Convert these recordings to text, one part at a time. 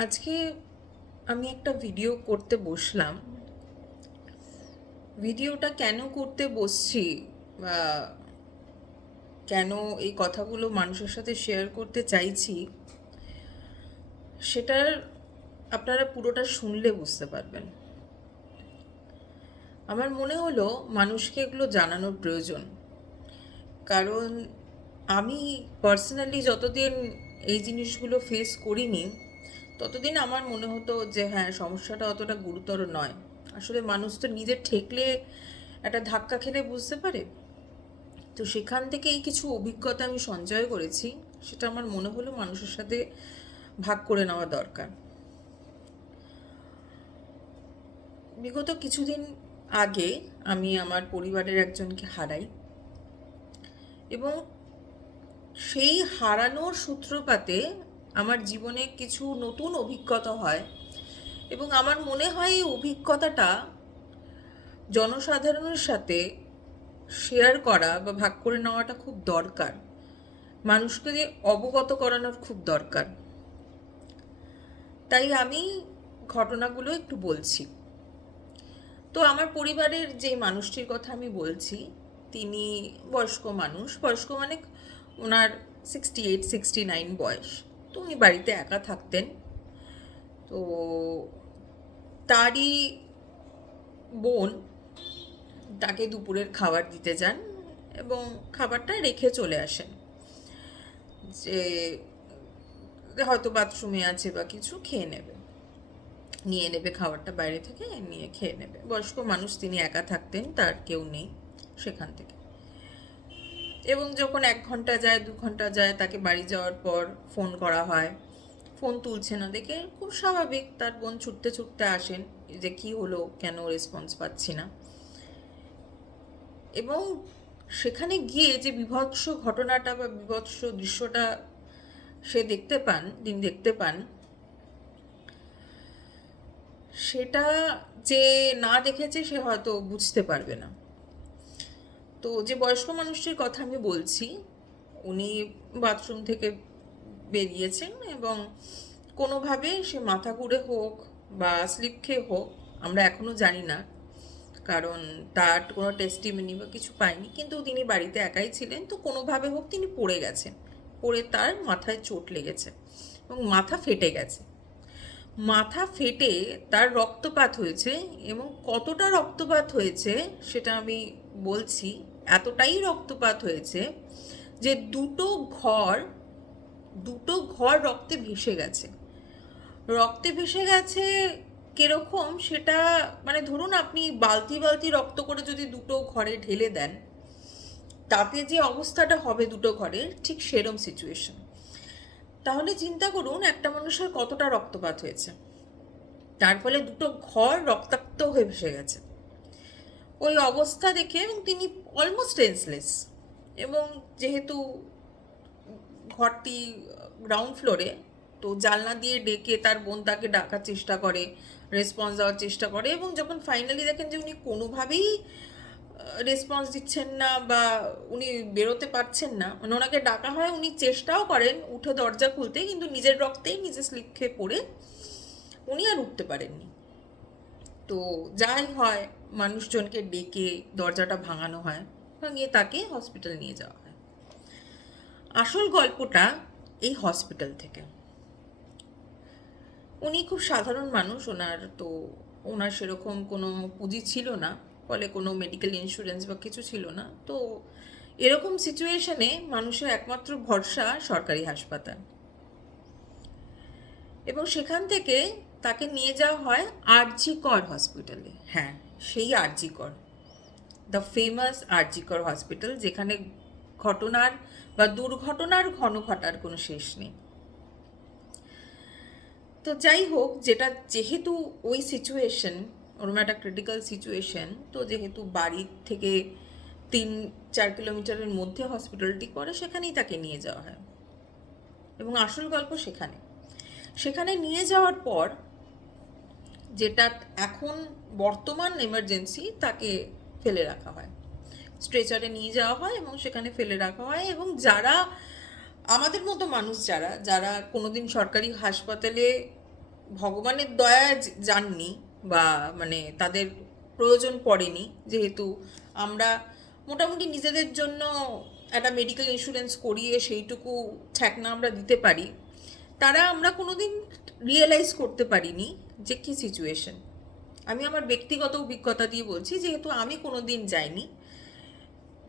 আজকে আমি একটা ভিডিও করতে বসলাম। ভিডিওটা কেন করতে বসছি বা কেন এই কথাগুলো মানুষের সাথে শেয়ার করতে চাইছি, সেটার আপনারা পুরোটা শুনলে বুঝতে পারবেন। আমার মনে হলো মানুষকে এগুলো জানানোর প্রয়োজন। কারণ আমি পার্সোনালি যতদিন এই জিনিসগুলো ফেস করিনি, ততদিন আমার মনে হতো যে হ্যাঁ, সমস্যাটা অতটা গুরুতর নয়। আসলে মানুষ তো নিজে ঠেকলে, একটা ধাক্কা খেলে বুঝতে পারে। তো সেখান থেকেই কিছু অভিজ্ঞতা আমি সঞ্চয় করেছি, সেটা আমার মনে হলো মানুষের সাথে ভাগ করে নেওয়া দরকার। বিগত কিছুদিন আগে আমি আমার পরিবারের একজনকে হারাই, এবং সেই হারানোর সূত্রপাতে আমার জীবনে কিছু নতুন অভিজ্ঞতা হয়, এবং আমার মনে হয় এই অভিজ্ঞতাটা জনসাধারণের সাথে শেয়ার করা বা ভাগ করে নেওয়াটা খুব দরকার। মানুষকে যে অবগত করানোর খুব দরকার। তাই আমি ঘটনাগুলো একটু বলছি। তো আমার পরিবারের যে মানুষটির কথা আমি বলছি, তিনি বয়স্ক মানুষ। বয়স্ক মানে ওনার 68-69 বয়স। তো উনি বাড়িতে একা থাকতেন। তো তারই বোন তাকে দুপুরের খাবার দিতে যান এবং খাবারটা রেখে চলে আসেন, যে হয়তো বাথরুমে আছে বা কিছু, খেয়ে নেবে, নিয়ে নেবে খাবারটা, বাইরে থেকে নিয়ে খেয়ে নেবে। বয়স্ক মানুষ, তিনি একা থাকতেন, তার কেউ নেই সেখান থেকে। এবং যখন 1 ঘন্টা যায়, 2 ঘন্টা যায়, তাকে বাড়ি যাওয়ার পর ফোন করা হয়। ফোন তুলছে না দেখে খুব স্বাভাবিক তার বোন ছুটতে ছুটতে আসেন, যে কি হলো, কেন রেসপন্স পাচ্ছি না। এবং সেখানে গিয়ে যে বিভৎস ঘটনাটা বা বিভৎস দৃশ্যটা সে দেখতে পান, তিনি দেখতে পান, সেটা যে না দেখেছে সে হয়তো বুঝতে পারবে না। তো যে বয়স্ক মানুষটির কথা আমি বলছি, উনি বাথরুম থেকে বেরিয়েছেন এবং কোনোভাবে সে মাথা ঘুরে হোক বা স্লিপ খেয়ে হোক, আমরা এখনও জানি না, কারণ তার কোনো টেস্টিমনি বা কিছু পাইনি, কিন্তু তিনি বাড়িতে একাই ছিলেন। তো কোনোভাবে হোক তিনি পড়ে গেছেন, পড়ে তার মাথায় চোট লেগেছে এবং মাথা ফেটে গেছে। মাথা ফেটে তার রক্তপাত হয়েছে, এবং কতটা রক্তপাত হয়েছে সেটা আমি বলছি। এতটাই রক্তপাত হয়েছে যে দুটো ঘর রক্তে ভেসে গেছে। রক্তে ভেসে গেছে কিরকম সেটা, মানে ধরুন আপনি বালতি বালতি রক্ত করে যদি দুটো ঘরে ঢেলে দেন, তাতে যে অবস্থাটা হবে দুটো ঘরের, ঠিক সেরম সিচুয়েশন। তাহলে চিন্তা করুন একটা মানুষের কতটা রক্তপাত হয়েছে। তার ফলে দুটো ঘর রক্তাক্ত হয়ে ভেসে গেছে। ওই অবস্থা দেখে, এবং তিনি অলমোস্ট সেন্সলেস, এবং যেহেতু ঘরটি গ্রাউন্ড ফ্লোরে, তো জানলা দিয়ে ডেকে তার বোন তাকে ডাকার চেষ্টা করে, রেসপন্স দেওয়ার চেষ্টা করে, এবং যখন ফাইনালি দেখেন যে উনি কোনোভাবেই রেসপন্স দিচ্ছেন না বা উনি বেরোতে পারছেন না, মানে ওনাকে ডাকা হয়, উনি চেষ্টাও করেন উঠে দরজা খুলতে, কিন্তু নিজের রক্তেই নিজে স্লিপ খেয়ে পড়ে উনি আর উঠতে পারেননি। তো যাই হয়, মানুষজনকে ডেকে দরজাটা ভাঙানো হয়, ভাঙিয়ে তাকে হসপিটাল নিয়ে যাওয়া হয়। আসল গল্পটা এই হসপিটাল থেকে। উনি খুব সাধারণ মানুষ, ওনার সেরকম কোনো পুঁজি ছিল না, ফলে কোনো মেডিকেল ইন্স্যুরেন্স বা কিছু ছিল না। তো এরকম সিচুয়েশনে মানুষের একমাত্র ভরসা সরকারি হাসপাতাল, এবং সেখান থেকে তাকে নিয়ে যাওয়া হয় আরজি কর হসপিটালে। হ্যাঁ, সেই আরজি কর, দ্য ফেমাস আরজি কর হসপিটাল, যেখানে ঘটনার বা দুর্ঘটনার ঘন ঘটার কোনো শেষ নেই। তো যাই হোক, যেহেতু ওই সিচুয়েশন, ওরকম একটা ক্রিটিক্যাল সিচুয়েশন, তো যেহেতু বাড়ির থেকে 3-4 কিলোমিটারের মধ্যে হসপিটালটি পড়ে, সেখানেই তাকে নিয়ে যাওয়া হয়। এবং আসল গল্প সেখানে। সেখানে নিয়ে যাওয়ার পর, যেটা এখন বর্তমান এমার্জেন্সি, তাকে ফেলে রাখা হয়, স্ট্রেচারে নিয়ে যাওয়া হয় এবং সেখানে ফেলে রাখা হয়। এবং যারা আমাদের মতো মানুষ, যারা যারা কোনোদিন সরকারি হাসপাতালে ভগবানের দয়া যাননি, বা মানে তাদের প্রয়োজন পড়েনি, যেহেতু আমরা মোটামুটি নিজেদের জন্য একটা মেডিকেল ইন্স্যুরেন্স করিয়ে সেইটুকু ঠেকনা আমরা দিতে পারি, তারা আমরা কোনোদিন রিয়েলাইজ করতে পারিনি যে কী সিচুয়েশন। আমি আমার ব্যক্তিগত অভিজ্ঞতা দিয়ে বলছি, যেহেতু আমি কোনো দিন যাইনি,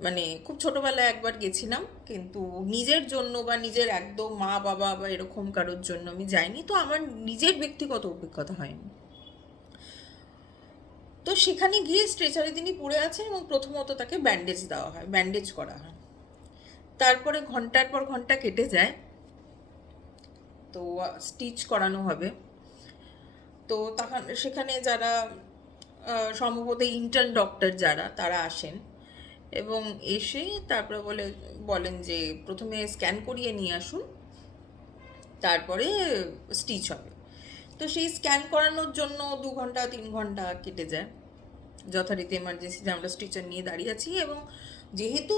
মানে খুব ছোটোবেলায় একবার গেছিলাম, কিন্তু নিজের জন্য বা নিজের একদম মা বাবা বা এরকম কারোর জন্য আমি যাইনি, তো আমার নিজের ব্যক্তিগত অভিজ্ঞতা হয়নি। তো সেখানে গিয়ে স্ট্রেচারে তিনি পড়ে আছেন এবং প্রথমত তাকে ব্যান্ডেজ দেওয়া হয়, ব্যান্ডেজ করা হয়। তারপরে ঘন্টার পর ঘন্টা কেটে যায়, তো স্টিচ করানো হবে। তো তখন সেখানে যারা সম্ভবত ইন্টার্ন ডক্টর যারা, তারা আসেন এবং এসে তারপরে বলেন যে প্রথমে স্ক্যান করিয়ে নিয়ে আসুন, তারপরে স্টিচ হবে। তো সেই স্ক্যান করানোর জন্য 2 ঘন্টা 3 ঘন্টা কেটে যায়। যথারীতি এমার্জেন্সিতে আমরা স্টিচার নিয়ে দাঁড়িয়ে আছি, এবং যেহেতু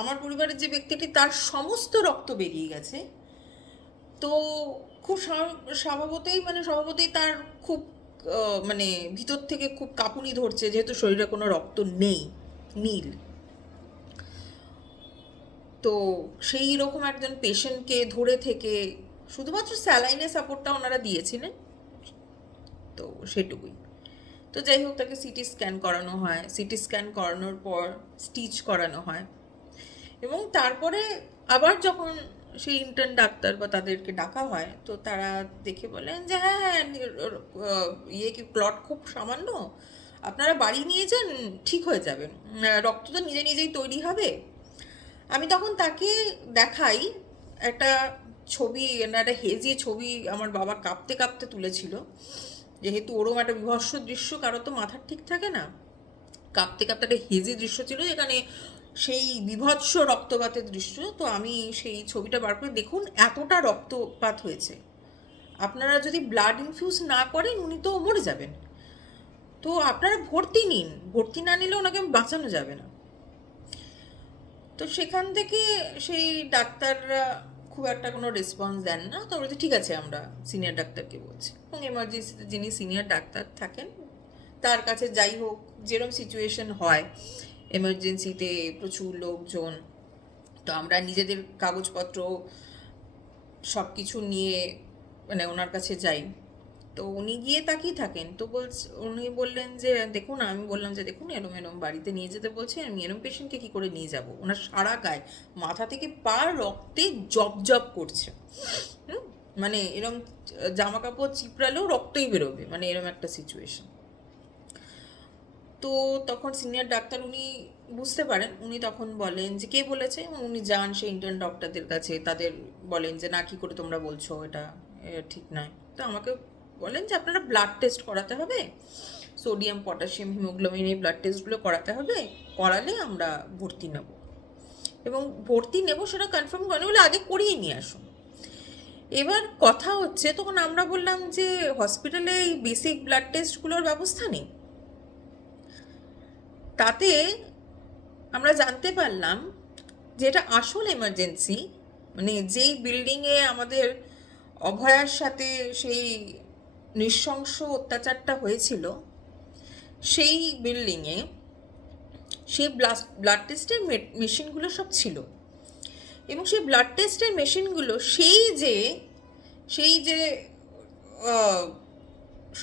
আমার পরিবারের যে ব্যক্তিটি, তার সমস্ত রক্ত বেরিয়ে গেছে, তো খুব স্বভাবতই তার খুব মানে ভিতর থেকে খুব কাঁপুনি ধরছে, যেহেতু শরীরে কোনো রক্ত নেই, নীল। তো সেই রকম একজন পেশেন্টকে ধরে থেকে শুধুমাত্র স্যালাইনের সাপোর্টটা ওনারা দিয়েছিলেন, তো সেটুকুই। তো যাই হোক, তাকে সিটি স্ক্যান করানো হয়, সিটি স্ক্যান করানোর পর স্টিচ করানো হয়, এবং তারপরে আবার যখন সেই ইন্টার্ন ডাক্তার বা তাদেরকে ডাকা হয়, তো তারা দেখে বলেন যে হ্যাঁ হ্যাঁ ইয়ে কি ক্লট খুব সামান্য, আপনারা বাড়ি নিয়ে যান, ঠিক হয়ে যাবেন, রক্ত তো নিজে নিজেই তৈরি হবে। আমি তখন তাকে দেখাই একটা ছবি, একটা হেজি ছবি আমার বাবা কাঁপতে কাঁপতে তুলেছিল, যেহেতু ওরম একটা বিভৎস দৃশ্য কারো তো মাথার ঠিক থাকে না। কাঁপতে কাঁপতে একটা হেজি দৃশ্য ছিল, যেখানে সেই বিভৎস রক্তপাতের দৃশ্য। তো আমি সেই ছবিটা বার করে, দেখুন এতটা রক্তপাত হয়েছে, আপনারা যদি ব্লাড ইনফিউজ না করেন উনি তো মরে যাবেন, তো আপনারা ভর্তি নিন, ভর্তি না নিলে ওনাকে বাঁচানো যাবে না। তো সেখান থেকে সেই ডাক্তাররা খুব একটা কোনো রেসপন্স দেন না, তো বলছে ঠিক আছে, আমরা সিনিয়র ডাক্তারকে বলছি। এবং এমার্জেন্সিতে যিনি সিনিয়র ডাক্তার থাকেন, তার কাছে যাই হোক, যেরকম সিচুয়েশন হয় এমার্জেন্সিতে, প্রচুর লোকজন, তো আমরা নিজেদের কাগজপত্র সব কিছু নিয়ে মানে ওনার কাছে যাই। তো উনি গিয়ে তাকিয়ে থাকেন, তো উনি বললেন যে দেখুন, আমি বললাম যে দেখুন এরম এরম বাড়িতে নিয়ে যেতে বলছে, আমি এরম পেশেন্টকে কী করে নিয়ে যাব, ওনার সারা গায়ে মাথা থেকে পা রক্তে জব জব করছে, মানে এরম জামা কাপড় চিপড়ালেও রক্তই বেরোবে, মানে এরম একটা সিচুয়েশন। তো তখন সিনিয়র ডাক্তার উনি বুঝতে পারেন, উনি তখন বলেন যে কে বলেছে, এবং উনি যান সেই ইন্টার্ন ডক্টরদের কাছে, তাদের বলেন যে না, কী করে তোমরা বলছো, এটা ঠিক নয়। তো আমাকে বলেন যে আপনারা ব্লাড টেস্ট করাতে হবে, সোডিয়াম পটাশিয়াম হিমোগ্লোবিন এই ব্লাড টেস্টগুলো করাতে হবে, করালে আমরা ভর্তি নেব, এবং ভর্তি নেব সেটা কনফার্ম করে বলে আগে করিয়ে নিয়ে আসুন। এবার কথা হচ্ছে, তখন আমরা বললাম যে হসপিটালে এই বেসিক ব্লাড টেস্টগুলোর ব্যবস্থা নেই। তাতে আমরা জানতে পারলাম যে এটা আসল এমার্জেন্সি, মানে যেই বিল্ডিংয়ে আমাদের অভয়ার সাথে সেই নৃশংস অত্যাচারটা হয়েছিল, সেই বিল্ডিংয়ে সেই ব্লাড টেস্টের মেশিনগুলো সব ছিল, এবং সেই ব্লাড টেস্টের মেশিনগুলো সেই যে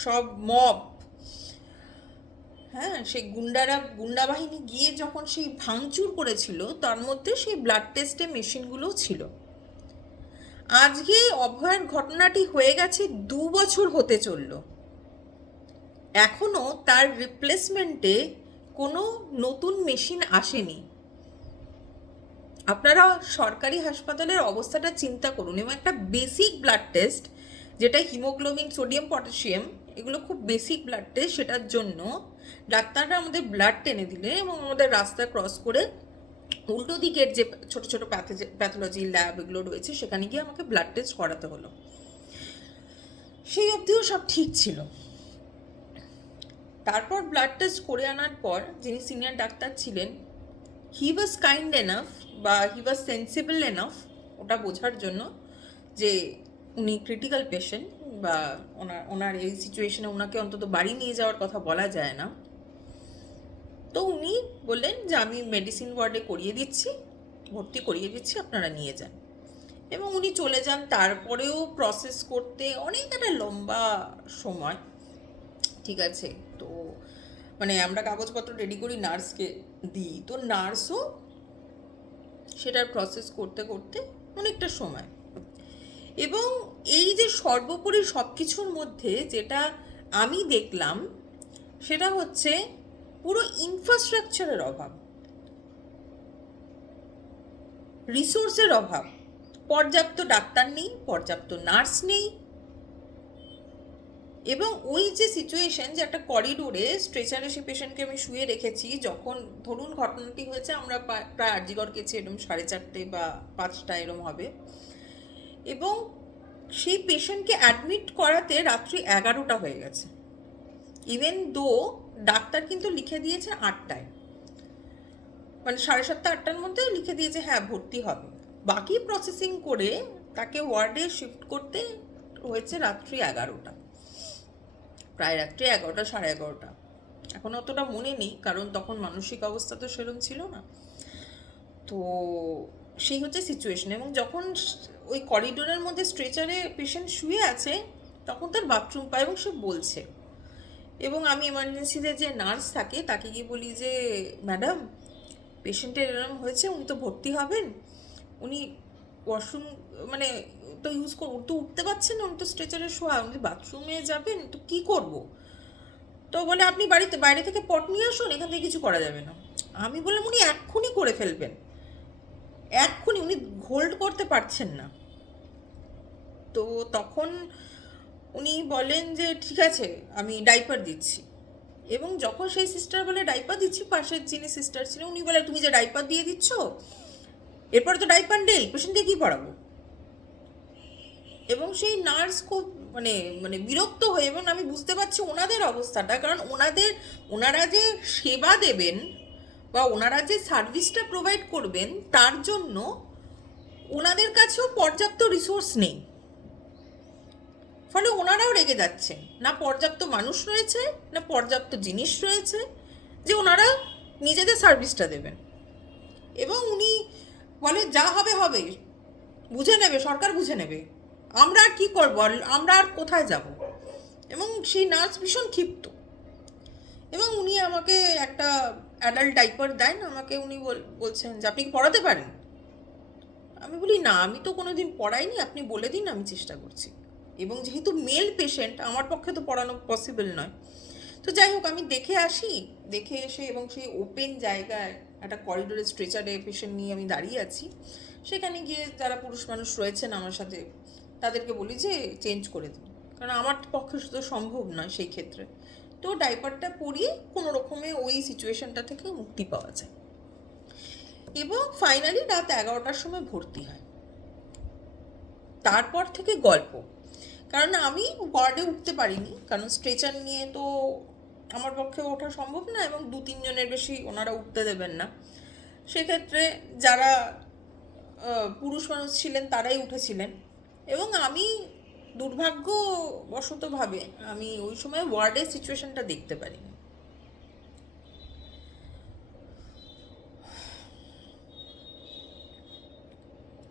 সব মব, হ্যাঁ, সেই গুন্ডা বাহিনী গিয়ে যখন সেই ভাঙচুর করেছিল, তার মধ্যে সেই ব্লাড টেস্টের মেশিনগুলোও ছিল। আজকে অভয়ার ঘটনাটি হয়ে গেছে 2 বছর হতে চলল, এখনও তার রিপ্লেসমেন্টে কোনো নতুন মেশিন আসেনি। আপনারা সরকারি হাসপাতালের অবস্থাটা চিন্তা করুন, এবং একটা বেসিক ব্লাড টেস্ট, যেটা হিমোগ্লোবিন সোডিয়াম পটাশিয়াম এগুলো খুব বেসিক ব্লাড টেস্ট, সেটার জন্য ডাক্তাররা আমাদের ব্লাড টেনে দিলে, এবং আমাদের রাস্তা ক্রস করে উল্টো দিকের যে ছোট ছোট প্যাথোলজি ল্যাব এগুলো রয়েছে, সেখানে গিয়ে আমাকে ব্লাড টেস্ট করাতে হলো। সেই অবধিও সব ঠিক ছিল। তারপর ব্লাড টেস্ট করে আনার পর যিনি সিনিয়র ডাক্তার ছিলেন, হি ওয়াজ কাইন্ড এনাফ বা হি ওয়াজ সেন্সিবল এনাফ ওটা বোঝার জন্য যে উনি ক্রিটিক্যাল পেশেন্ট, বা ওনার এই সিচুয়েশনে ওনাকে অন্তত বাড়ি নিয়ে যাওয়ার কথা বলা যায় না। তো উনি বললেন যে আমি মেডিসিন ওয়ার্ডে করিয়ে দিচ্ছি, ভর্তি করিয়ে দিচ্ছি, আপনারা নিয়ে যান। এবং উনি চলে যান। তারপরেও প্রসেস করতে অনেক একটা লম্বা সময়, ঠিক আছে। তো মানে আমরা কাগজপত্র রেডি করি, নার্সকে দিই, তো নার্সও সেটার প্রসেস করতে করতে অনেকটা সময়। এবং এই যে সর্বোপরি সব কিছুর মধ্যে যেটা আমি দেখলাম সেটা হচ্ছে পুরো ইনফ্রাস্ট্রাকচারের অভাব, রিসোর্সের অভাব। পর্যাপ্ত ডাক্তার নেই, পর্যাপ্ত নার্স নেই। এবং ওই যে সিচুয়েশন, যে একটা করিডোরে স্ট্রেচারে সে পেশেন্টকে আমি শুয়ে রেখেছি, যখন ধরুন ঘটনাটি হয়েছে আমরা প্রায় আরজিকর গেছি এরকম 4:30 বা 5টা এরম হবে, এবং সেই পেশেন্টকে অ্যাডমিট করাতে রাত্রি 11টা হয়ে গেছে। ইভেন দো ডাক্তার কিন্তু লিখে দিয়েছে 8টায়, মানে 7:30 8টার মধ্যে লিখে দিয়েছে হ্যাঁ ভর্তি হবে। বাকি প্রসেসিং করে তাকে ওয়ার্ডে শিফট করতে হয়েছে রাত্রি 11টা, প্রায় রাত্রি 11টা 11:30। এখন অতটা মনে নেই, কারণ তখন মানসিক অবস্থা তো সেরকম ছিল না। তো সেই হচ্ছে সিচুয়েশন। এবং যখন ওই করিডোরের মধ্যে স্ট্রেচারে পেশেন্ট শুয়ে আছে, তখন তার বাথরুম পায় এবং সে বলছে। এবং আমি এমার্জেন্সিতে যে নার্স থাকে তাকে গিয়ে বলি যে ম্যাডাম, পেশেন্টের এরকম হয়েছে, উনি তো ভর্তি হবেন, উনি ওয়াশরুম মানে তো তো উঠতে পারছেন না, উনি তো স্ট্রেচারে শোয়া, উনি বাথরুমে যাবেন, তো কী করব? তো বলে আপনি বাইরে থেকে পট নিয়ে আসুন, এখান থেকে কিছু করা যাবে না। আমি বললাম উনি এক্ষুনি করে ফেলবেন, এক্ষুনি, উনি হোল্ড করতে পারছেন না। তো তখন উনি বলেন যে ঠিক আছে আমি ডাইপার দিচ্ছি। এবং যখন সেই সিস্টার বলে ডাইপার দিচ্ছি, পাশের যিনি সিস্টার ছিলেন উনি বলে তুমি যে ডাইপার দিয়ে দিচ্ছ, এরপরে তো ডাইপার নেই, পেশেন্টকে কী পড়াবো? এবং সেই নার্স খুব মানে মানে বিরক্ত হয়ে, এবং আমি বুঝতে পারছি ওনাদের অবস্থাটা, কারণ ওনারা যে সেবা দেবেন বা ওনারা যে সার্ভিসটা প্রোভাইড করবেন তার জন্য ওনাদের কাছেও পর্যাপ্ত রিসোর্স নেই। ফলে ওনারাও রেগে যাচ্ছেন, না পর্যাপ্ত মানুষ রয়েছে, না পর্যাপ্ত জিনিস রয়েছে যে ওনারা নিজেদের সার্ভিসটা দেবেন। এবং উনি বলে যা হবে হবে, বুঝে নেবে, সরকার বুঝে নেবে, আমরা আর কী করবো, আমরা আর কোথায় যাব। এবং সেই নার্স ভীষণ ক্ষিপ্ত। এবং উনি আমাকে একটা অ্যাডাল্ট ডাইপার দেন আমাকে, উনি বলছেন যে আপনি কি পড়াতে পারেন? আমি বলি না, আমি তো কোনো দিন পড়াইনি, আপনি বলে দিন, আমি চেষ্টা করছি। এবং যেহেতু মেল পেশেন্ট, আমার পক্ষে তো পড়ানো পসিবল নয়। তো যাই হোক, আমি দেখে আসি, দেখে এসে এবং সেই ওপেন জায়গায় একটা করিডোরে স্ট্রেচারে পেশেন্ট নিয়ে আমি দাঁড়িয়ে আছি, সেখানে গিয়ে যারা পুরুষ মানুষ রয়েছেন আমার সাথে তাদেরকে বলি যে চেঞ্জ করে দিন, কারণ আমার পক্ষে শুধু সম্ভব নয় সেই ক্ষেত্রে। তো ডাইপারটা পরিয়ে কোনো রকমে ওই সিচুয়েশনটা থেকে মুক্তি পাওয়া যায়। এবং ফাইনালি রাত 11টার সময় ভর্তি হয়। তারপর থেকে গল্প, কারণ আমি ওয়ার্ডে উঠতে পারিনি, কারণ স্ট্রেচার নিয়ে তো আমার পক্ষে ওঠা সম্ভব না, এবং 2-3 জনের বেশি ওনারা উঠতে দেবেন না। সেক্ষেত্রে যারা পুরুষ মানুষ ছিলেন তারাই উঠেছিলেন। এবং আমি দুর্ভাগ্যবশতভাবে আমি ওই সময় ওয়ার্ডের সিচুয়েশনটা দেখতে পারিনি।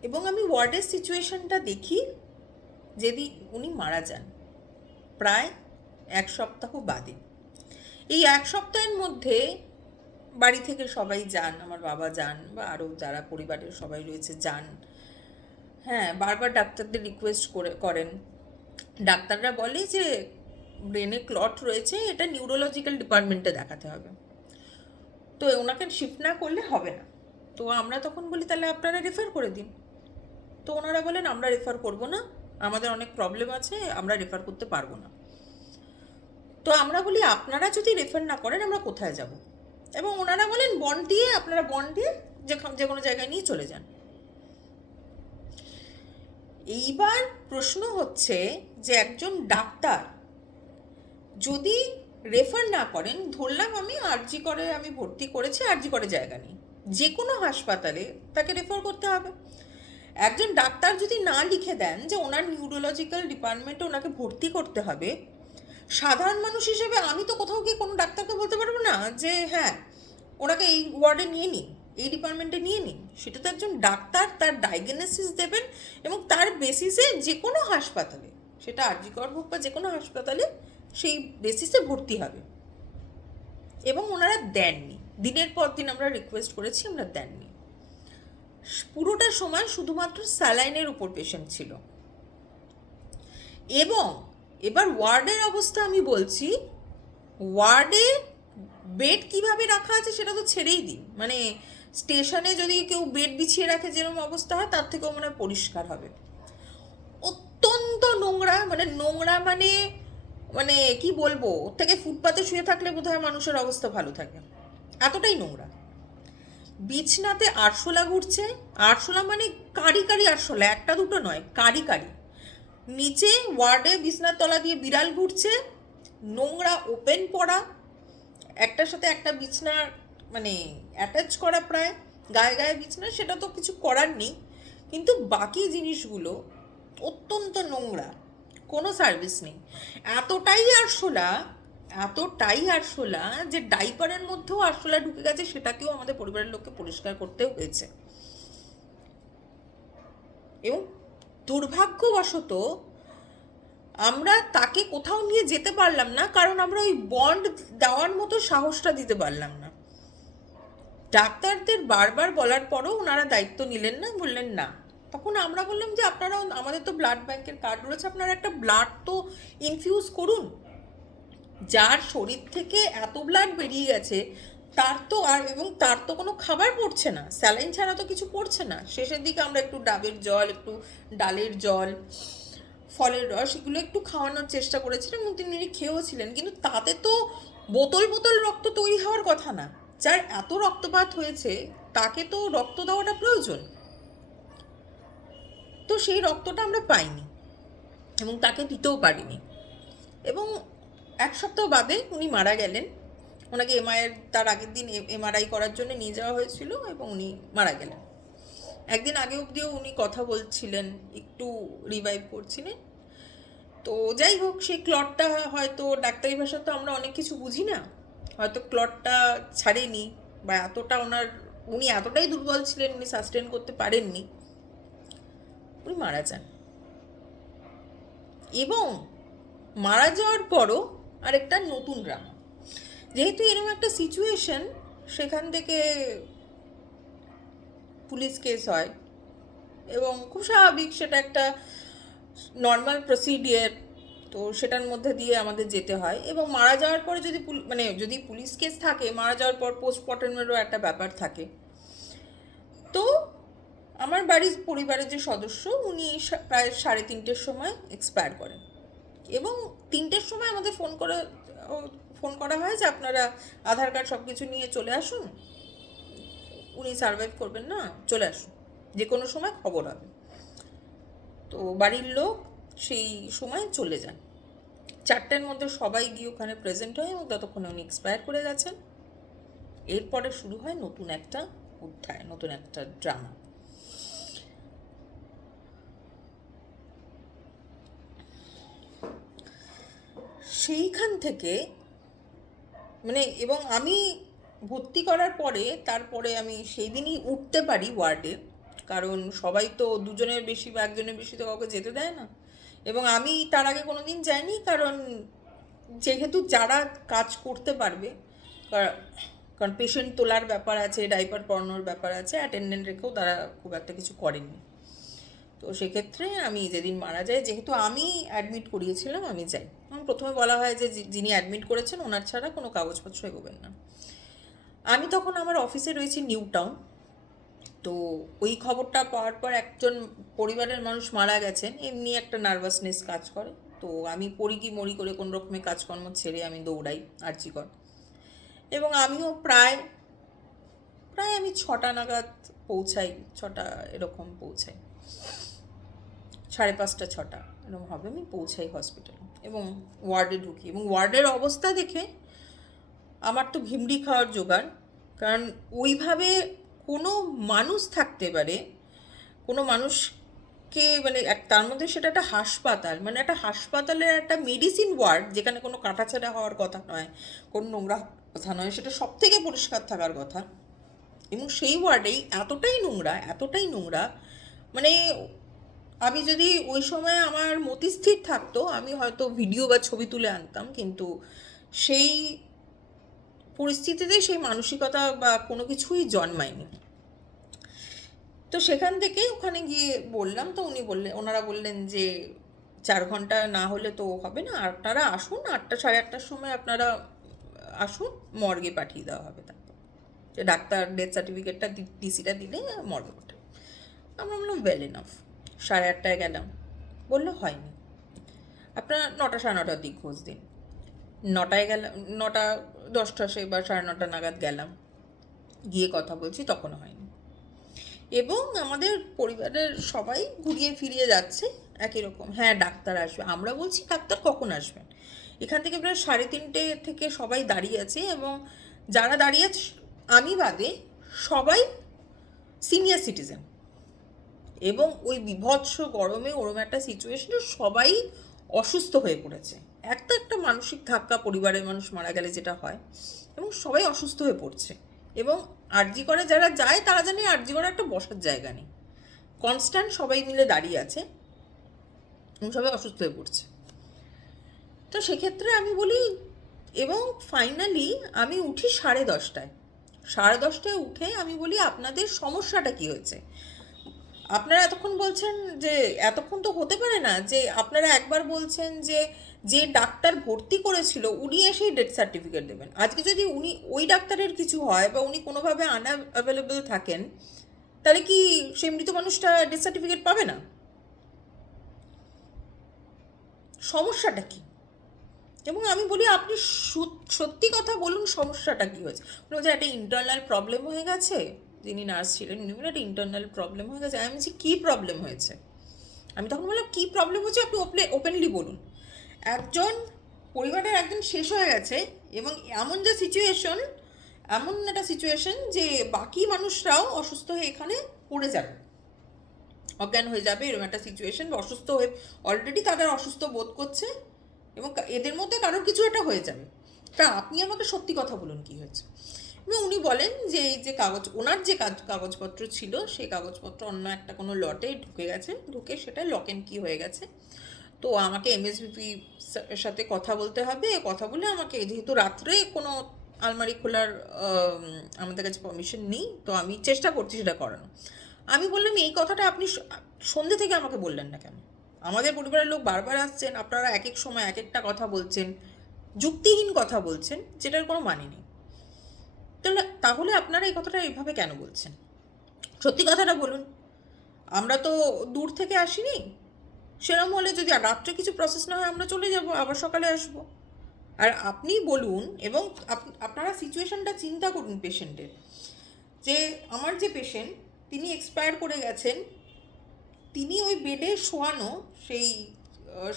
এবং আমি ওয়ার্ডের সিচুয়েশনটা দেখি যেদিন উনি মারা যান, প্রায় 1 সপ্তাহ বাদে। এই 1 সপ্তাহের মধ্যে বাড়ি থেকে সবাই যান, আমার বাবা যান, বা আরও যারা পরিবারের সবাই রয়েছে যান। হ্যাঁ, বারবার ডাক্তারদের রিকোয়েস্ট করেন। ডাক্তাররা বলে যে ব্রেনে ক্লট রয়েছে, এটা নিউরোলজিক্যাল ডিপার্টমেন্টে দেখাতে হবে, তো ওনাকে শিফট না করলে হবে না। তো আমরা তখন বলি তাহলে আপনারা রেফার করে দিন। তো ওনারা বলেন আমরা রেফার করব না, আমাদের অনেক প্রবলেম আছে, আমরা রেফার করতে পারবো না। তো আমরা বলি আপনারা যদি রেফার না করেন আমরা কোথায় যাব? এবং ওনারা বলেন আপনারা বন্ড দিয়ে যে কোনো জায়গায় নিয়ে চলে যান। এইবার প্রশ্ন হচ্ছে যে একজন ডাক্তার যদি রেফার না করেন, ধরলাম আমি আমি ভর্তি করেছি, জায়গা নেই, যে কোনো হাসপাতালে তাকে রেফার করতে হবে। একজন ডাক্তার যদি না লিখে দেন যে ওনার নিউরোলজিক্যাল ডিপার্টমেন্টে ওনাকে ভর্তি করতে হবে, সাধারণ মানুষ হিসেবে আমি তো কোথাও গিয়ে কোনো ডাক্তারকে বলতে পারবো না যে হ্যাঁ ওনাকে এই ওয়ার্ডে নিয়ে নিন, এই ডিপার্টমেন্টে নিয়ে নিন। সেটা তো একজন ডাক্তার তার ডায়াগনোসিস দেবেন এবং তার বেসিসে যে কোনো হাসপাতালে, সেটা আরজি কর হোক বা যে কোনো হাসপাতালে, সেই বেসিসে ভর্তি হবে। এবং ওনারা দেননি, দিনের পর দিন আমরা রিকোয়েস্ট করেছি, আমরা দেননি। পুরোটা সময় শুধুমাত্র স্যালাইনের উপর পেশেন্ট ছিল। এবং এবার ওয়ার্ডের অবস্থা আমি বলছি, ওয়ার্ডে বেড কিভাবে রাখা আছে সেটা তো ছেড়েই দিন, মানে স্টেশনে যদি কেউ বেড বিছিয়ে রাখে যেরকম অবস্থা হয় তার থেকেও মনে হয় পরিষ্কার হবে। অত্যন্ত নোংরা, মানে নোংরা মানে মানে কি বলবো, ওর থেকে ফুটপাতে শুয়ে থাকলে বোধহয় মানুষের অবস্থা ভালো থাকে, এতটাই নোংরা। বিছনাতে আরশোলা ঘুরছে, আরশোলা মানে কারি কারি আরশোলা, একটা দুটো নয়, কারি কারি। নিচে ওয়ার্ডে বিছনার তলা দিয়ে বিড়াল ঘুরছে, নোংরা ওপেন পড়া, একটার সাথে একটা বিছনা মানে অ্যাটাচ করা প্রায়, গায়ে গায়ে বিছনা, সেটা তো কিছু করার নেই, কিন্তু বাকি জিনিসগুলো অত্যন্ত নোংরা, কোনো সার্ভিস নেই। এতটাই আরশোলা, এতটাই আরশোলা যে ডাইপারের মধ্যেও আরশোলা ঢুকে গেছে, সেটাকেও আমাদের পরিবারের লোককে পরিষ্কার করতে হয়েছে। এবং দুর্ভাগ্যবশত আমরা তাকে কোথাও নিয়ে যেতে পারলাম না, কারণ আমরা ওই বন্ড দেওয়ার মতো সাহসটা দিতে পারলাম না। ডাক্তারদের বারবার বলার পরও ওনারা দায়িত্ব নিলেন না, বললেন না। তখন আমরা বললাম যে আপনারা, আমাদের তো ব্লাড ব্যাংকের কার্ড রয়েছে, আপনারা একটা ব্লাড তো ইনফিউজ করুন। যার শরীর থেকে এত ব্লাড বেরিয়ে গেছে তার তো আর, এবং তার তো কোনো খাবার পড়ছে না, স্যালাইন ছাড়া তো কিছু পড়ছে না। শেষের দিকে আমরা একটু ডাবের জল, একটু ডালের জল, ফলের রস, এগুলো একটু খাওয়ানোর চেষ্টা করেছিলাম এবং তিনি খেয়েও ছিলেন, কিন্তু তাতে তো বোতল বোতল রক্ত তৈরি হওয়ার কথা না। যার এত রক্তপাত হয়েছে তাকে তো রক্ত দেওয়াটা প্রয়োজন, তো সেই রক্তটা আমরা পাইনি এবং তাকে দিতেও পারিনি। এবং এক সপ্তাহ বাদে উনি মারা গেলেন। ওনাকে তার আগের দিন এমআরআই করার জন্য নিয়ে যাওয়া হয়েছিল এবং উনি মারা গেলেন। একদিন আগে অবধিও উনি কথা বলছিলেন, একটু রিভাইভ করছিলেন। তো যাই হোক, সেই ক্লটটা হয়তো, ডাক্তারি ভাষা তো আমরা অনেক কিছু বুঝি না, হয়তো ক্লটটা ছাড়েনি বা এতটা উনি এতটাই দুর্বল ছিলেন, উনি সাস্টেন করতে পারেননি, উনি মারা যান। এবং মারা যাওয়ার পরও আরেকটা নতুন ড্রামা, যেহেতু এরকম একটা সিচুয়েশন, সেখান থেকে পুলিশ কেস হয় এবং খুব স্বাভাবিক, সেটা একটা নর্মাল প্রসিডিয়ার, তো সেটার মধ্যে দিয়ে আমাদের যেতে হয়। এবং মারা যাওয়ার পরে যদি পুলিশ কেস থাকে, মারা যাওয়ার পর পোস্টমর্টমেরও একটা ব্যাপার থাকে। তো আমার বাড়ির পরিবারের যে সদস্য, উনি প্রায় 3:30-র সময় এক্সপায়ার করেন এবং 3টের সময় আমাদের ফোন করা হয় যে আপনারা আধার কার্ড সব কিছু নিয়ে চলে আসুন, উনি সার্ভাইভ করবেন না, চলে আসুন, যে কোনো সময় খবর হবে। তো বাড়ির লোক সেই সময় চলে যান। 4টের মধ্যে সবাই গিয়ে ওখানে প্রেজেন্ট হয় এবং ততক্ষণে উনি এক্সপায়ার করে গেছেন। এরপরে শুরু হয় নতুন একটা অধ্যায়, নতুন একটা ড্রামা। সেইখান থেকে এবং আমি ভর্তি করার পরে, তারপরে আমি সেই দিনই উঠতে পারি ওয়ার্ডে, কারণ সবাই তো দুজনের বেশি বা একজনের বেশি তো কাউকে যেতে দেয় না। এবং আমি তার আগে কোনো দিন যাইনি, কারণ যেহেতু যারা কাজ করতে পারবে, কারণ পেশেন্ট তোলার ব্যাপার আছে, ডাইপার পরানোর ব্যাপার আছে, অ্যাটেন্ডেন্ট রেখেও তারা খুব একটা কিছু করেননি। তো সেক্ষেত্রে আমি যেদিন মারা যায়, যেহেতু আমি অ্যাডমিট করিয়েছিলাম, আমি যাই। আমার প্রথমে বলা হয় যে যিনি অ্যাডমিট করেছেন ওনার ছাড়া কোনো কাগজপত্র এগোবেন না। আমি তখন আমার অফিসে রয়েছি নিউ টাউন। তো ওই খবরটা পাওয়ার পর একজন পরিবারের মানুষ মারা গেছেন, এমনি একটা নার্ভাসনেস কাজ করে। তো আমি পড়ি কি মরি করে কোনো রকমের কাজকর্ম ছেড়ে আমি দৌড়াই আরজি কর। এবং আমিও প্রায় আমি 6টা নাগাদ পৌঁছাই, 6টা এরকম পৌঁছাই, 5:30 6টা এরকম হবে, আমি পৌঁছাই হসপিটালে এবং ওয়ার্ডে ঢুকি। এবং ওয়ার্ডের অবস্থা দেখে আমার তো ভিমড়ি খাওয়ার জোগাড়, কারণ ওইভাবে কোনো মানুষ থাকতে পারে কোনো মানুষকে মানে তার মধ্যে সেটা একটা হাসপাতাল, মানে একটা হাসপাতালের একটা মেডিসিন ওয়ার্ড, যেখানে কোনো কাটাছেঁড়া হওয়ার কথা নয়, কোনো নোংরা কথা নয়, সেটা সব থেকে পরিষ্কার থাকার কথা, এবং সেই ওয়ার্ডেই এতটাই নোংরা, মানে আমি যদি ওই সময় আমার মতিস্থির থাকতো আমি হয়তো ভিডিও বা ছবি তুলে আনতাম, কিন্তু সেই পরিস্থিতিতে সেই মানসিকতা বা কোনো কিছুই জন্মায়নি। তো সেখান থেকে ওখানে গিয়ে বললাম, তো ওনারা বললেন যে 4 ঘন্টা না হলে তো হবে না, আপনারা আসুন 8টা, সাড়ে 8টার সময় আপনারা আসুন, মর্গে পাঠিয়ে দেওয়া হবে। তারপর যে ডাক্তার ডেথ সার্টিফিকেটটা ডিসিটা দিলে মর্গে পাঠাবে। আমরা বললাম ওয়েল এনাফ। 8:30টায় গেলাম, বললো হয়নি, আপনারা 9টা, সাড়ে 9টার দিক খোঁজ দিন। 9টায় গেলাম, 9টা 10টা বা সাড়ে 9টা নাগাদ গেলাম, গিয়ে কথা বলছি, তখনও হয়নি। এবং আমাদের পরিবারের সবাই ঘুরিয়ে ফিরিয়ে যাচ্ছে একই রকম, হ্যাঁ ডাক্তার আসবে। আমরা বলছি ডাক্তার কখন আসবেন? এখান থেকে প্রায় 3:30 থেকে সবাই দাঁড়িয়ে আছে, এবং যারা দাঁড়িয়ে আছে আমি বাদে সবাই সিনিয়র সিটিজেন, এবং ওই বিভৎস গরমে ওরম একটা সিচুয়েশনে সবাই অসুস্থ হয়ে পড়েছে। একটা মানসিক ধাক্কা পরিবারের মানুষ মারা গেলে যেটা হয়, এবং সবাই অসুস্থ হয়ে পড়ছে। এবং আরজি করে যারা যায় তারা জানে আরজি করে একটা বসার জায়গা নেই, কনস্ট্যান্ট সবাই মিলে দাঁড়িয়ে আছে এবং সবাই অসুস্থ হয়ে পড়ছে। তো সেক্ষেত্রে আমি বলি, এবং ফাইনালি আমি উঠি 10:30টায়। 10:30টায় উঠে আমি বলি আপনাদের সমস্যাটা কী হয়েছে? আপনারা এতক্ষণ বলছেন যে, এতক্ষণ তো হতে পারে না যে আপনারা একবার বলছেন যে যে ডাক্তার ভর্তি করেছিল উনি এসেই ডেথ সার্টিফিকেট দেবেন, আজকে যদি উনি ওই ডাক্তারের কিছু হয় বা উনি কোনোভাবে আনঅ্যাভেলেবল থাকেন, তাহলে কি সেই মৃত মানুষটা ডেথ সার্টিফিকেট পাবে না? সমস্যাটা কি? এবং আমি বলি আপনি সত্যি কথা বলুন, সমস্যাটা কী হয়েছে? উনি বলছে একটা ইন্টারনাল প্রবলেম হয়ে গেছে। যিনি নার্স ছিলেন উনি বলে একটা ইন্টারনাল প্রবলেম হয়ে গেছে। আমি বলছি কী প্রবলেম হয়েছে? আমি তখন বললাম কী প্রবলেম হয়েছে আপনি ওপেনলি বলুন। একজন পরিবারের একজন শেষ হয়ে গেছে, এবং এমন একটা সিচুয়েশন যে বাকি মানুষরাও অসুস্থ হয়ে এখানে পড়ে যাবে, অজ্ঞান হয়ে যাবে, এরকম একটা সিচুয়েশন, অসুস্থ হয়ে অলরেডি তাদের অসুস্থ বোধ করছে, এবং এদের মধ্যে কারোর কিছু একটা হয়ে যাবে। তা আপনি আমাকে সত্যি কথা বলুন কী হয়েছে। এবং উনি বলেন যে এই যে ওনার যে কাগজপত্র ছিল সেই কাগজপত্র অন্য একটা কোনো লটে ঢুকে সেটা লক অ্যান্ড কি হয়ে গেছে। তো আমাকে এমএসভিপি এর সাথে কথা বলতে হবে, কথা বলে আমাকে, যেহেতু রাত্রে কোনো আলমারি খোলার আমাদের কাছে পারমিশন নেই, তো আমি চেষ্টা করছি সেটা করানো। আমি বললাম এই কথাটা আপনি সন্ধ্যে থেকে আমাকে বললেন না কেন? আমাদের পরিবারের লোক বারবার আসছেন, আপনারা এক এক সময় এক একটা কথা বলছেন, যুক্তিহীন কথা বলছেন, যেটার কোনো মানে নেই। তাহলে আপনারা এই কথাটা এইভাবে কেন বলছেন? সত্যি কথাটা বলুন। আমরা তো দূর থেকে আসিনি, সেরকম হলে যদি রাত্রে কিছু প্রসেস না হয় আমরা চলে যাব, আবার সকালে আসব। আর আপনি বলুন, এবং আপনারা সিচুয়েশনটা চিন্তা করুন পেশেন্টের, যে আমার যে পেশেন্ট তিনি এক্সপায়ার করে গেছেন, তিনি ওই বেডে শোয়ানো সেই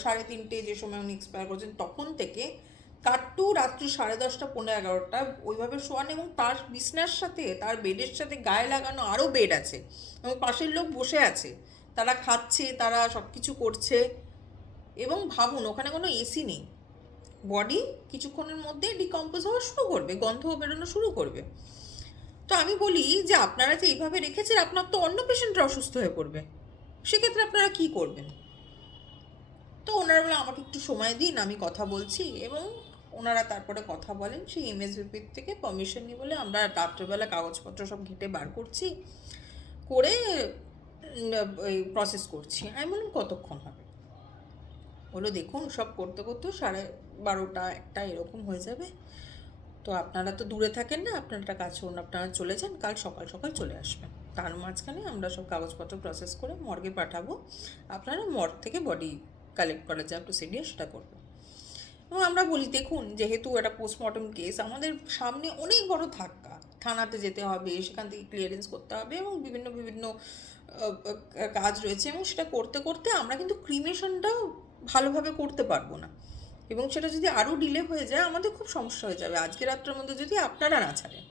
3:30 যে সময় উনি এক্সপায়ার করেছেন তখন থেকে কাট্টু রাত্রি 10:30, 11:15 ওইভাবে শোয়ান, এবং তার বিছনার সাথে তার বেডের সাথে গায়ে লাগানো আরও বেড আছে, এবং পাশের লোক বসে আছে, তারা খাচ্ছে, তারা সব কিছু করছে। এবং ভাবুন ওখানে কোনো এসি নেই, বডি কিছুক্ষণের মধ্যে ডিকম্পোজ হওয়া শুরু করবে, গন্ধ বেরোনো শুরু করবে। তো আমি বলি যে আপনারা যে এইভাবে রেখেছেন, আপনার তো অন্য পেশেন্টরা অসুস্থ হয়ে পড়বে, সেক্ষেত্রে আপনারা কী করবেন? তো ওনারা বলে আমাকে একটু সময় দিন, আমি কথা বলছি। এবং ওনারা তারপরে কথা বলেন, সেই এমএসভিপির থেকে পারমিশন নিয়ে বলে আমরা রাত্রেবেলা কাগজপত্র সব ঘেটে বার করছি, করে প্রসেস করছি। আমি বললাম কতক্ষণ হবে? বলো দেখুন সব করতে করতে 12:30, 1টা এরকম হয়ে যাবে। তো আপনারা তো দূরে থাকেন না, আপনারা একটা কাজ করুন, আপনারা চলে যান, কাল সকাল সকাল চলে আসবেন। তার মাঝখানে আমরা সব কাগজপত্র প্রসেস করে মর্গে পাঠাবো, আপনারা মর্গ থেকে বডি কালেক্ট করা যা প্রসিডিওর সেটা করবে। এবং আমরা বলি দেখুন, যেহেতু একটা পোস্টমর্টম কেস, আমাদের সামনে অনেক বড় ধাক্কা, থানাতে যেতে হবে, সেখান থেকে ক্লিয়ারেন্স করতে হবে, এবং বিভিন্ন বিভিন্ন কাজ রয়েছে, এবং সেটা করতে করতে আমরা কিন্তু ক্রিমেশনটাও ভালোভাবে করতে পারবো না, এবং সেটা যদি আরও ডিলে হয়ে যায় আমাদের খুব সমস্যা হয়ে যাবে আজকে রাত্রের মধ্যে যদি আপনারা না ছাড়েন।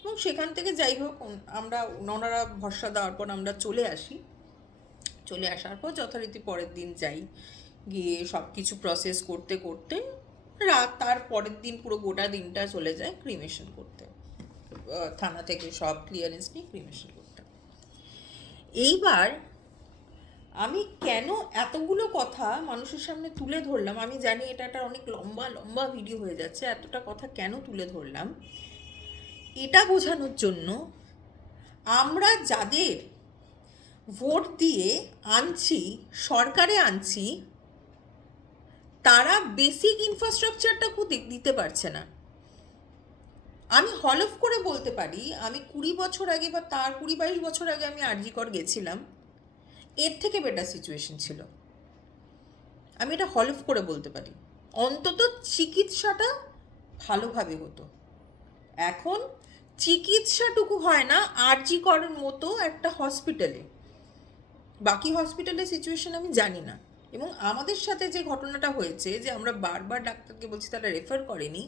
এবং সেখান থেকে যাই হোক আমরা ওনারা ভরসা দেওয়ার পর আমরা চলে আসি। চলে আসার পর যথারীতি পরের দিন যাই, গিয়ে সব কিছু প্রসেস করতে করতে রাত, তার পরের দিন পুরো গোটা দিনটা চলে যায় ক্রিমেশন করতে, থানা থেকে সব ক্লিয়ারেন্স নিয়ে ক্রিমেশন করতে। এইবার আমি কেন এতগুলো কথা মানুষের সামনে তুলে ধরলাম, আমি জানি এটা একটা অনেক লম্বা লম্বা ভিডিও হয়ে যাচ্ছে, এতটা কথা কেন তুলে ধরলাম এটা বোঝানোর জন্য, আমরা যাদের ভোট দিয়ে আনছি, সরকারে আনছি, তারা বেসিক ইনফ্রাস্ট্রাকচারটা দিতে পারছে না। আমি হলফ করে বলতে পারি, আমি 20 বছর আগে বা তার 20-22 বছর আগে আমি আরজি কর গেছিলাম, এর থেকে বেটার সিচুয়েশন ছিল। আমি এটা হলফ করে বলতে পারি, অন্তত চিকিৎসাটা ভালোভাবে হতো। এখন চিকিৎসাটুকু হয় না আরজি করের মতো একটা হসপিটালে, বাকি হসপিটালের সিচুয়েশন আমি জানি না। এবং আমাদের সাথে যে ঘটনাটা হয়েছে, যে আমরা বারবার ডাক্তারকে বলছি তারা রেফার করেনি,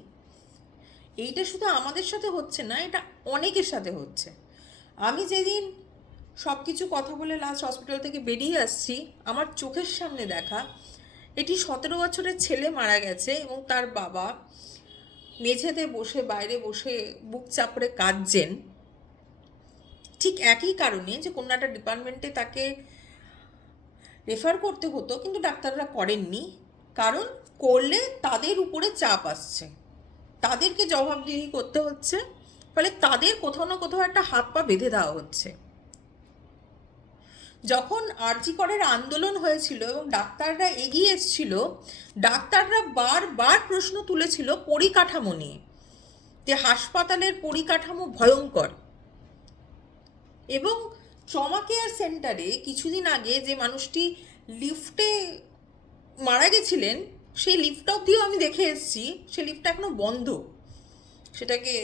এইটা শুধু আমাদের সাথে হচ্ছে না, এটা অনেকের সাথে হচ্ছে। আমি যেদিন সব কিছু কথা বলে লাস্ট হসপিটাল থেকে বেরিয়ে আসছি, আমার চোখের সামনে দেখা এটি 17 বছরের ছেলে মারা গেছে এবং তার বাবা মেঝেতে বসে, বাইরে বসে বুক চাপড়ে কাঁদছেন, ঠিক একই কারণে যে কোনো একটা ডিপার্টমেন্টে তাকে রেফার করতে হতো, কিন্তু ডাক্তাররা করেননি, কারণ করলে তাদের উপরে চাপ আসছে, তাদেরকে জবাবদিহি করতে হচ্ছে, ফলে তাদের কোথাও না কোথাও একটা হাত পা বেঁধে দেওয়া হচ্ছে। যখন আরজি করের আন্দোলন হয়েছিল এবং ডাক্তাররা এগিয়ে এসেছিল, ডাক্তাররা বারবার প্রশ্ন তুলেছিল পরিকাঠামো নিয়ে, যে হাসপাতালের পরিকাঠামো ভয়ঙ্কর। এবং ট্রমা কেয়ার সেন্টারে কিছুদিন আগে যে মানুষটি লিফটে মারা গেছিলেন, সেই লিফট অবধিও আমি দেখে এসেছি, সেই লিফটটা এখনো বন্ধ, সেটাকে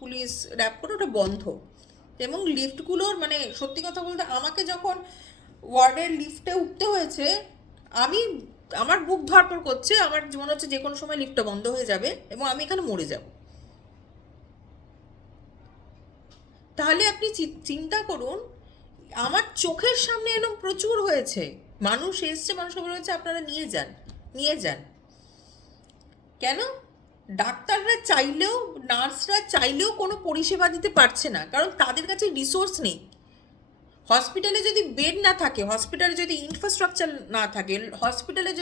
পুলিশ র্যাপ করে ওটা বন্ধ। এবং লিফটগুলোর মানে সত্যি কথা বলতে, আমাকে যখন ওয়ার্ডের লিফটে উঠতে হয়েছে, আমার বুক ধড়ফড় করছে, আমার মনে হচ্ছে যে কোনো সময় লিফটটা বন্ধ হয়ে যাবে এবং আমি এখানে মরে যাব। তাহলে আপনি চিন্তা করুন, আমার চোখের সামনে এরকম প্রচুর হয়েছে, মানুষ এসছে, মানুষকে বলেছে আপনারা নিয়ে যান, নিয়ে যান। কেন? ডাক্তাররা চাইলেও, নার্সরা চাইলেও কোনো পরিষেবা দিতে পারছে না, কারণ তাদের কাছে রিসোর্স নেই। হসপিটালে যদি বেড না থাকে, হসপিটালে যদি ইনফ্রাস্ট্রাকচার না থাকে, হসপিটালে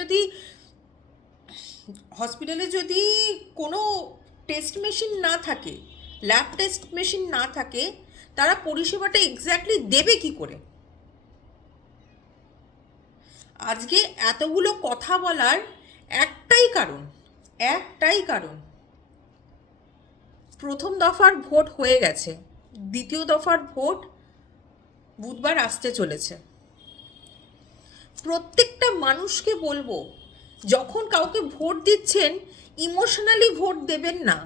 যদি কোনো টেস্ট মেশিন না থাকে, ল্যাব টেস্ট মেশিন না থাকে, তারা পরিষেবাটা এক্স্যাক্টলি দেবে কি করে? আজকে এতগুলো কথা বলার একটাই কারণ, প্রথম দফার ভোট হয়ে গেছে, দ্বিতীয় দফার ভোট বুধবার আসতে চলেছে। প্রত্যেকটা মানুষকে বলবো, যখন কাউকে ভোট দিচ্ছেন, ইমোশনালি ভোট দেবেন না।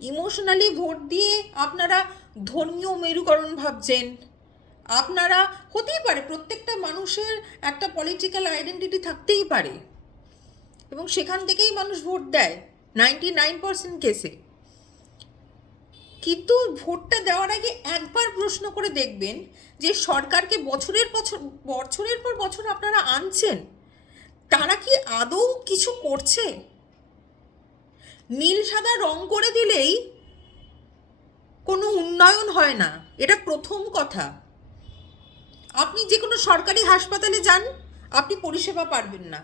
ইমোশনালি ভোট দিয়ে আপনারা ধর্মীয় মেরুকরণ ভাবছেন, আপনারা, হতেই পারে, প্রত্যেকটা মানুষের একটা পলিটিক্যাল আইডেন্টিটি থাকতেই পারে এবং সেখান থেকেই মানুষ ভোট দেয় 99% কেসে। কিন্তু ভোটটা দেওয়ার আগে একবার প্রশ্ন করে দেখবেন যে সরকারকে বছরের পর বছর আপনারা আনছেন, তারা কি আদৌ কিছু করছে? নীল সাদা রং করে দিলেই কোনো উন্নয়ন হয় না, এটা প্রথম কথা। আপনি যে কোনো সরকারি হাসপাতালে যান, আপনি পরিষেবা পারবেন না।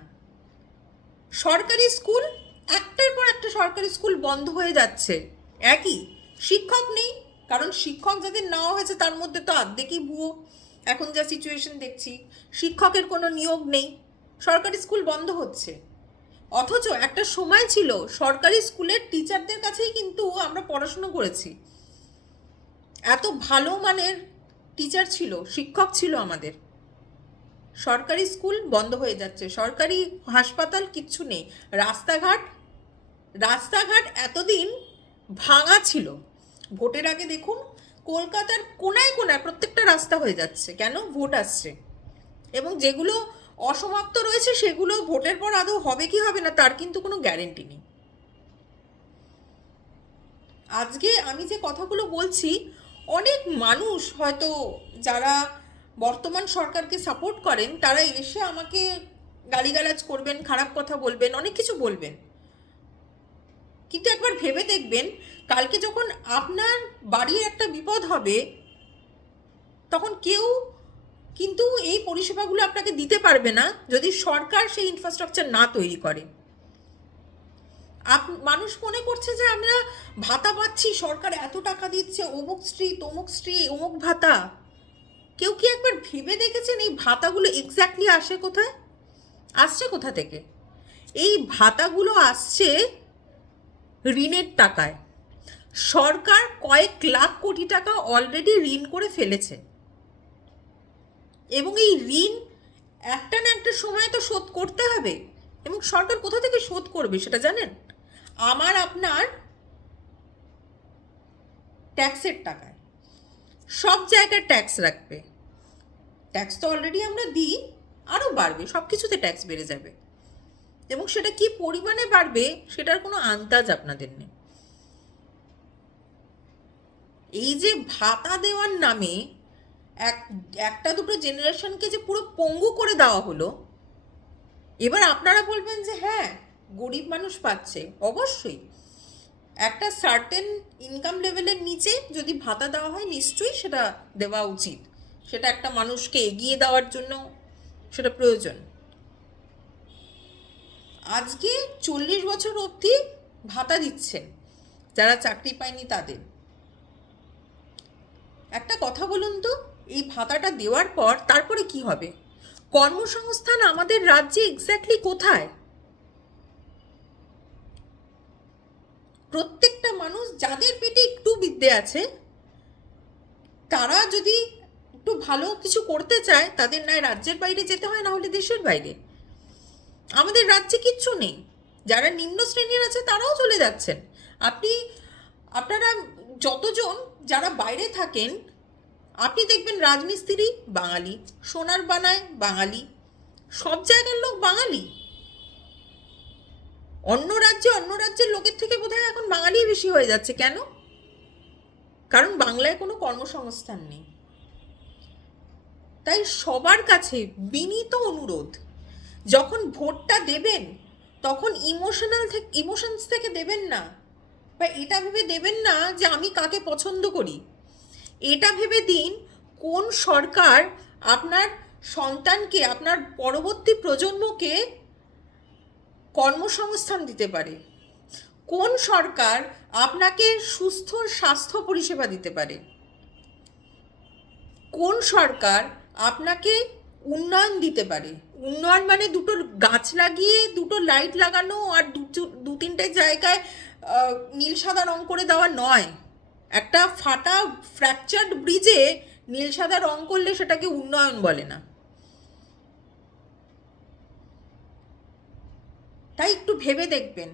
সরকারি স্কুল, একটার পর একটা সরকারি স্কুল বন্ধ হয়ে যাচ্ছে, একই, শিক্ষক নেই, কারণ শিক্ষক যাদের নেওয়া হয়েছে তার মধ্যে তো অর্ধেকই ভুয়ো। এখন যা সিচুয়েশন দেখছি, শিক্ষকের কোনো নিয়োগ নেই, সরকারি স্কুল বন্ধ হচ্ছে। অথচ একটা সময় ছিল সরকারি স্কুলের টিচারদের কাছেই কিন্তু আমরা পড়াশুনো করেছি, এত ভালো মানের টিচার ছিল, শিক্ষক ছিল আমাদের। সরকারি স্কুল বন্ধ হয়ে যাচ্ছে, সরকারি হাসপাতাল কিচ্ছু নেই, রাস্তাঘাট এতদিন ভাঙা ছিল। ভোটের আগে দেখুন কলকাতার কোনায় কোনায় প্রত্যেকটা রাস্তা হয়ে যাচ্ছে, কেন? ভোট আসছে। এবং যেগুলো অসমাপ্ত রয়েছে সেগুলো ভোটের পর আদৌ হবে কি হবে না তার কিন্তু কোনো গ্যারেন্টি নেই। আজকে আমি যে কথাগুলো বলছি, অনেক মানুষ হয়তো যারা বর্তমান সরকারকে সাপোর্ট করেন তারা এসে আমাকে গালিগালাজ করবেন, খারাপ কথা বলবেন, অনেক কিছু বলবেন, কিন্তু একবার ভেবে দেখবেন কালকে যখন আপনার বাড়ির একটা বিপদ হবে তখন কেউ কিন্তু এই পরিষেবাগুলো আপনাকে দিতে পারবে না যদি সরকার সেই ইনফ্রাস্ট্রাকচার না তৈরি করে। মানুষ মনে করছে যে আমরা ভাতা পাচ্ছি, সরকার এত টাকা দিচ্ছে, অমুক স্ত্রী তমুক স্ত্রী অমুক ভাতা। কেউ কি একবার ভেবে দেখেছেন এই ভাতাগুলো এক্স্যাক্টলি আসে কোথায়, আসছে কোথা থেকে? এই ভাতাগুলো আসছে ঋণের টাকায়। সরকার কয়েক লাখ কোটি টাকা অলরেডি ঋণ করে ফেলেছে এবং এই ঋণ একটা না একটা সময় তো শোধ করতে হবে। এবং সরকার কোথা থেকে শোধ করবে সেটা জানেন? আমার আপনার ট্যাক্সের টাকায়। সব জায়গায় ট্যাক্স রাখবে। ট্যাক্স তো অলরেডি আমরা দিই, আরও বাড়বে, সব কিছুতে ট্যাক্স বেড়ে যাবে এবং সেটা কি পরিমাণে বাড়বে সেটার কোনো আন্দাজ আপনাদের নেই। এই যে ভাতা দেওয়ার নামে একটা দুটো জেনারেশনকে যে পুরো পঙ্গু করে দেওয়া হলো, এবার আপনারা বলবেন যে হ্যাঁ গরিব মানুষ পাচ্ছে। অবশ্যই একটা সার্টেন ইনকাম লেভেলের নিচে যদি ভাতা দেওয়া হয় নিশ্চয়ই সেটা দেওয়া উচিত, সেটা একটা মানুষকে এগিয়ে দেওয়ার জন্য সেটা প্রয়োজন। আজকে 40 বছর অবধি ভাতা দিচ্ছেন যারা চাকরি পায়নি তাদের। একটা কথা বলুন তো, এই ভাতাটা দেওয়ার পর তারপরে কি হবে? কর্মসংস্থান আমাদের রাজ্যে এক্স্যাক্টলি কোথায়? প্রত্যেকটা মানুষ যাদের পেটে একটু বিদ্যে আছে তারা যদি একটু ভালো কিছু করতে চায় তাদের নয় রাজ্যের বাইরে যেতে হয়, না হলে দেশের বাইরে। আমাদের রাজ্যে কিচ্ছু নেই। যারা নিম্ন শ্রেণীর আছে তারাও চলে যাচ্ছেন। আপনারা যতজন যারা বাইরে থাকেন আপনি দেখবেন রাজমিস্ত্রি বাঙালি, সোনার বানায় বাঙালি, সব জায়গার লোক বাঙালি। অন্য রাজ্যের লোকের থেকে বোধহয় এখন বাঙালি বেশি হয়ে যাচ্ছে। কেন? কারণ বাংলায় কোনো কর্মসংস্থান নেই। তাই সবার কাছে বিনীত অনুরোধ, যখন ভোটটা দেবেন তখন ইমোশনস থেকে দেবেন না, বা এটা ভেবে দেবেন না যে আমি কাকে পছন্দ করি। এটা ভেবে দিন কোন সরকার আপনার সন্তানকে, আপনার পরবর্তী প্রজন্মকে কর্মসংস্থান দিতে পারে, কোন সরকার আপনাকে সুস্থ স্বাস্থ্য পরিষেবা দিতে পারে, কোন সরকার আপনাকে উন্নয়ন দিতে পারে। উন্নয়ন মানে দুটো গাছ লাগিয়ে দুটো লাইট লাগানো আর দু তিনটে জায়গায় নীল সাদা রং করে দেওয়া নয়। একটা ফাটা ফ্র্যাকচার্ড ব্রিজে নীল সাদা রং করলে সেটাকে উন্নয়ন বলে না। তাই একটু ভেবে দেখবেন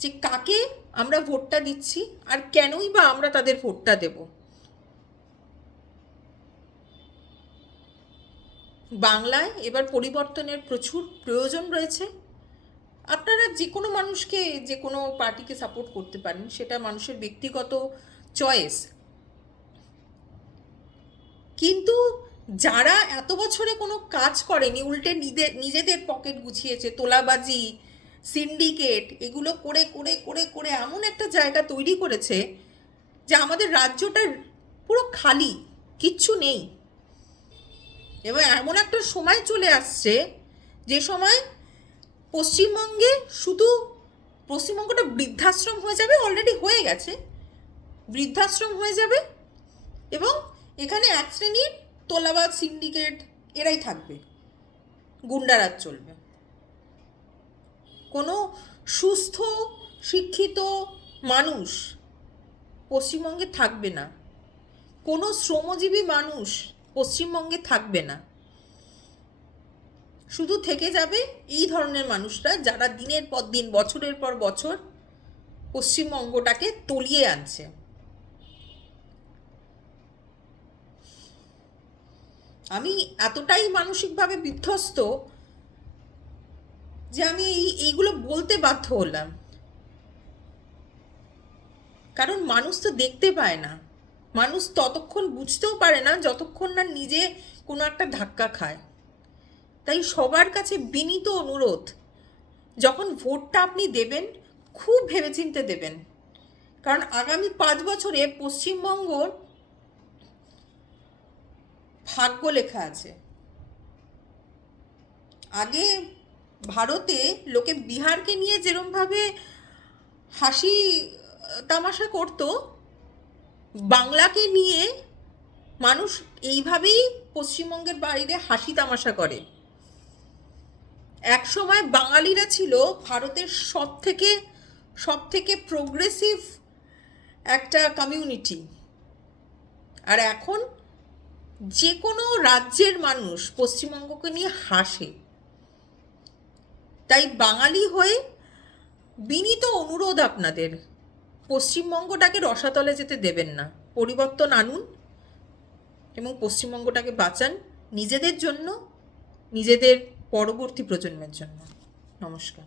যে কাকে আমরা ভোটটা দিচ্ছি আর কেনই বা আমরা তাদের ভোটটা দেব। বাংলায় এবার পরিবর্তনের প্রচুর প্রয়োজন রয়েছে। আপনারা যে কোনো মানুষকে, যে কোনো পার্টিকে সাপোর্ট করতে পারেন, সেটা মানুষের ব্যক্তিগত চয়েস, কিন্তু যারা এত বছরে কোনো কাজ করেনি, উল্টে নিজেদের পকেট গুছিয়েছে, তোলাবাজি, সিন্ডিকেট, এগুলো করে করে করে করে এমন একটা জায়গা তৈরি করেছে যে আমাদের রাজ্যটা পুরো খালি, কিচ্ছু নেই। এবং এমন একটা সময় চলে আসছে যে সময় পশ্চিমবঙ্গটা বৃদ্ধাশ্রম হয়ে যাবে, অলরেডি হয়ে গেছে, বৃদ্ধাশ্রম হয়ে যাবে এবং এখানে এক শ্রেণীর তোলাবাজ, সিন্ডিকেট এরাই থাকবে, গুন্ডারাজ চলবে। কোনো সুস্থ শিক্ষিত মানুষ পশ্চিমবঙ্গে থাকবে না, কোনো শ্রমজীবী মানুষ পশ্চিমবঙ্গে থাকবে না। শুধু থেকে যাবে এই ধরনের মানুষরা যারা দিনের পর দিন, বছরের পর বছর পশ্চিমবঙ্গটাকে তলিয়ে আনছে। আমি এতটাই মানসিকভাবে বিধ্বস্ত যে আমি এইগুলো বলতে বাধ্য হলাম। কারণ মানুষ তো দেখতে পায় না, মানুষ ততক্ষণ বুঝতেও পারে না যতক্ষণ না নিজে কোনো একটা ধাক্কা খায়। তাই সবার কাছে বিনীত অনুরোধ, যখন ভোটটা আপনি দেবেন খুব ভেবেচিন্তে দেবেন, কারণ আগামী 5 বছরে পশ্চিমবঙ্গর ভাগ্য লেখা আছে। আগে ভারতে লোকে বিহারকে নিয়ে যেরমভাবে হাসি তামাশা করতো, বাংলাকে নিয়ে মানুষ এইভাবেই পশ্চিমবঙ্গের বাইরে হাসি তামাশা করে। এক সময় বাঙালিরা ছিল ভারতের সব থেকে প্রোগ্রেসিভ একটা কমিউনিটি, আর এখন যে কোনো রাজ্যের মানুষ পশ্চিমবঙ্গকে নিয়ে হাসে। তাই বাঙালি হয়ে বিনীত অনুরোধ আপনাদের, পশ্চিমবঙ্গটাকে রসাতলে যেতে দেবেন না, পরিবর্তন আনুন এবং পশ্চিমবঙ্গটাকে বাঁচান, নিজেদের জন্য, নিজেদের পরবর্তী প্রজন্মের জন্য। নমস্কার।